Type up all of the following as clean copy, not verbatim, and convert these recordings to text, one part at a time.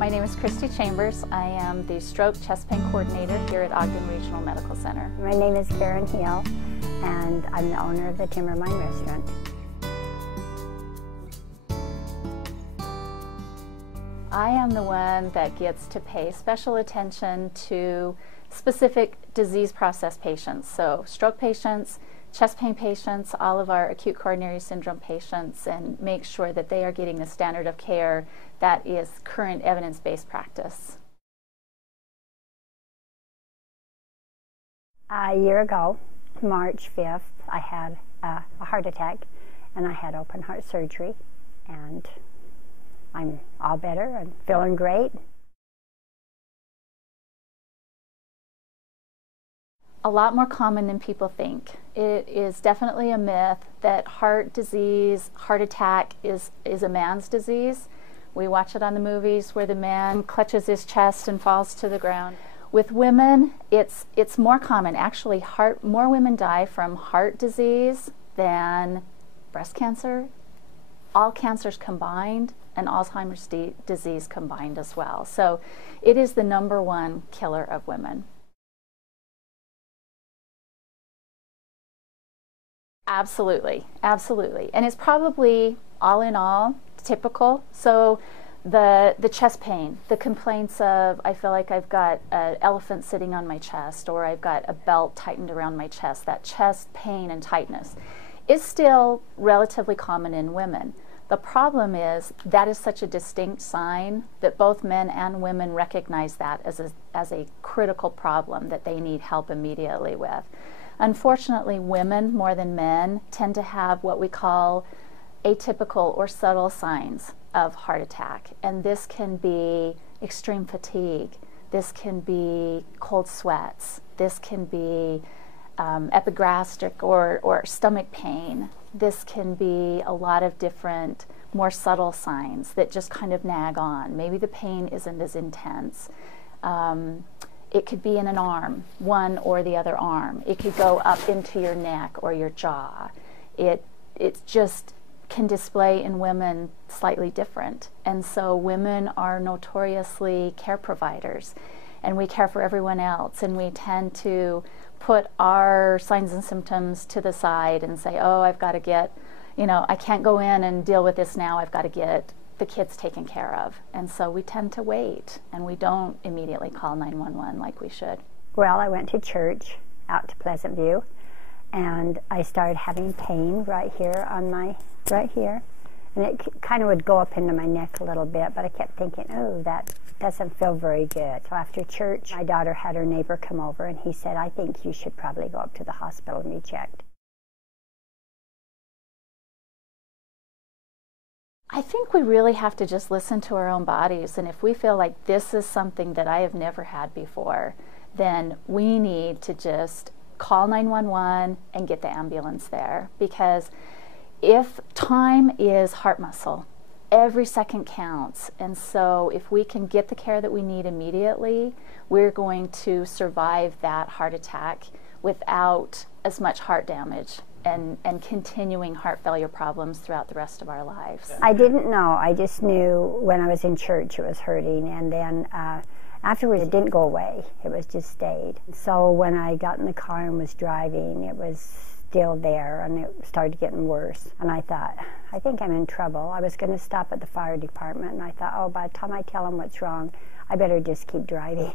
My name is Christy Chambers. I am the Stroke Chest Pain Coordinator here at Ogden Regional Medical Center. My name is Karen Hill, and I'm the owner of the Timberline Restaurant. I am the one that gets to pay special attention to specific disease process patients. So stroke patients, chest pain patients, all of our acute coronary syndrome patients, and make sure that they are getting the standard of care that is current evidence-based practice. A year ago, March 5th, I had a heart attack, and I had open heart surgery, and I'm all better and feeling great. A lot more common than people think. It is definitely a myth that heart disease, heart attack is a man's disease. We watch it on the movies where the man clutches his chest and falls to the ground. With women, it's more common. Actually, more women die from heart disease than breast cancer, all cancers combined, and Alzheimer's disease combined as well. So it is the #1 killer of women. Absolutely, absolutely. And it's probably, all in all, typical. So the chest pain, the complaints of, I feel like I've got an elephant sitting on my chest, or I've got a belt tightened around my chest, that chest pain and tightness is still relatively common in women. The problem is that is such a distinct sign that both men and women recognize that as a critical problem that they need help immediately with. Unfortunately, women more than men tend to have what we call atypical or subtle signs of heart attack, and this can be extreme fatigue, this can be cold sweats, this can be epigastric or stomach pain. This can be a lot of different, more subtle signs that just kind of nag on. Maybe the pain isn't as intense. It could be in an arm, one or the other arm. It could go up into your neck or your jaw. It just can display in women slightly different. And so women are notoriously care providers, and we care for everyone else, and we tend to put our signs and symptoms to the side and say, oh, I've got to get, I can't go in and deal with this now, I've got to get the kids taken care of. And so we tend to wait, and we don't immediately call 911 like we should. Well, I went to church out to Pleasant View, and I started having pain right here right here. And it kind of would go up into my neck a little bit, but I kept thinking, oh, that doesn't feel very good. So after church, my daughter had her neighbor come over, and he said, I think you should probably go up to the hospital and be checked. I think we really have to just listen to our own bodies, and if we feel like this is something that I have never had before, then we need to just call 911 and get the ambulance there. Because if time is heart muscle, every second counts, and so if we can get the care that we need immediately, we're going to survive that heart attack without as much heart damage and continuing heart failure problems throughout the rest of our lives. I didn't know. I just knew when I was in church it was hurting, and then afterwards it didn't go away. It was just stayed. So when I got in the car and was driving, it was still there, and it started getting worse. And I thought, I think I'm in trouble. I was going to stop at the fire department, and I thought, oh, by the time I tell them what's wrong, I better just keep driving.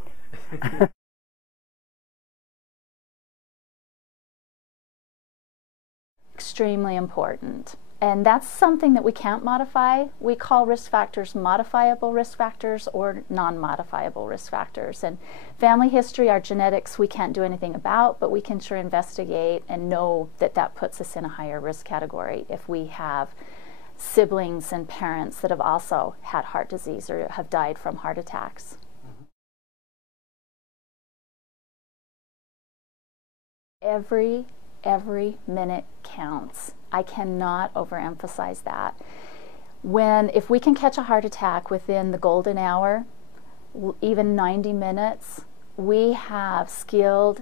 Extremely important. And that's something that we can't modify. We call risk factors modifiable risk factors or non-modifiable risk factors. And family history, our genetics, we can't do anything about, but we can sure investigate and know that that puts us in a higher risk category if we have siblings and parents that have also had heart disease or have died from heart attacks. Every minute counts. I cannot overemphasize that. If we can catch a heart attack within the golden hour, even 90 minutes, we have skilled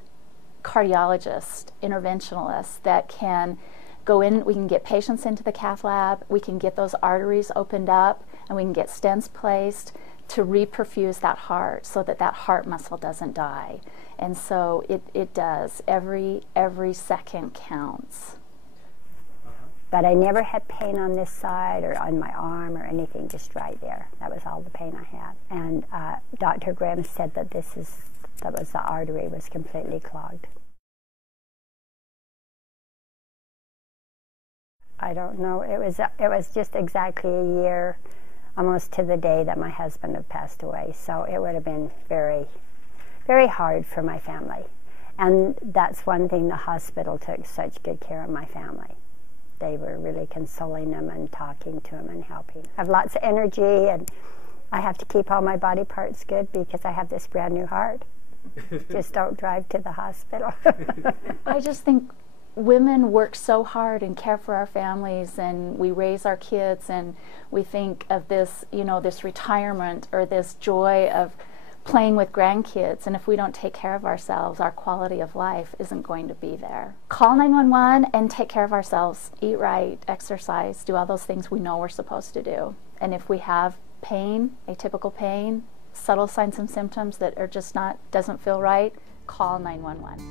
cardiologists, interventionalists that can go in, we can get patients into the cath lab, we can get those arteries opened up, and we can get stents placed to reperfuse that heart so that that heart muscle doesn't die. And so it does. Every second counts. But I never had pain on this side or on my arm or anything, just right there. That was all the pain I had. And Dr. Graham said that that was the artery was completely clogged. I don't know. It was just exactly a year, almost to the day that my husband had passed away. So it would have been very, very hard for my family. And that's one thing, the hospital took such good care of my family. They were really consoling them and talking to them and helping. I have lots of energy, and I have to keep all my body parts good because I have this brand new heart. Just don't drive to the hospital. I just think women work so hard and care for our families, and we raise our kids, and we think of this, you know, this retirement or this joy of playing with grandkids, and if we don't take care of ourselves, our quality of life isn't going to be there. Call 911 and take care of ourselves. Eat right, exercise, do all those things we know we're supposed to do. And if we have pain, atypical pain, subtle signs and symptoms that are just doesn't feel right, call 911.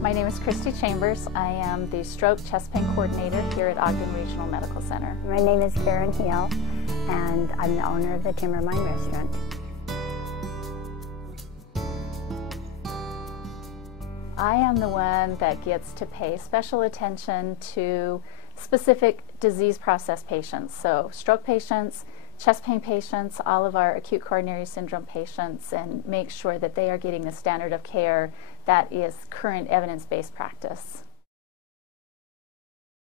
My name is Christy Chambers. I am the stroke chest pain coordinator here at Ogden Regional Medical Center. My name is Karen Hill, and I'm the owner of the Timbermine Restaurant. I am the one that gets to pay special attention to specific disease process patients. So stroke patients, chest pain patients, all of our acute coronary syndrome patients, and make sure that they are getting the standard of care that is current evidence-based practice.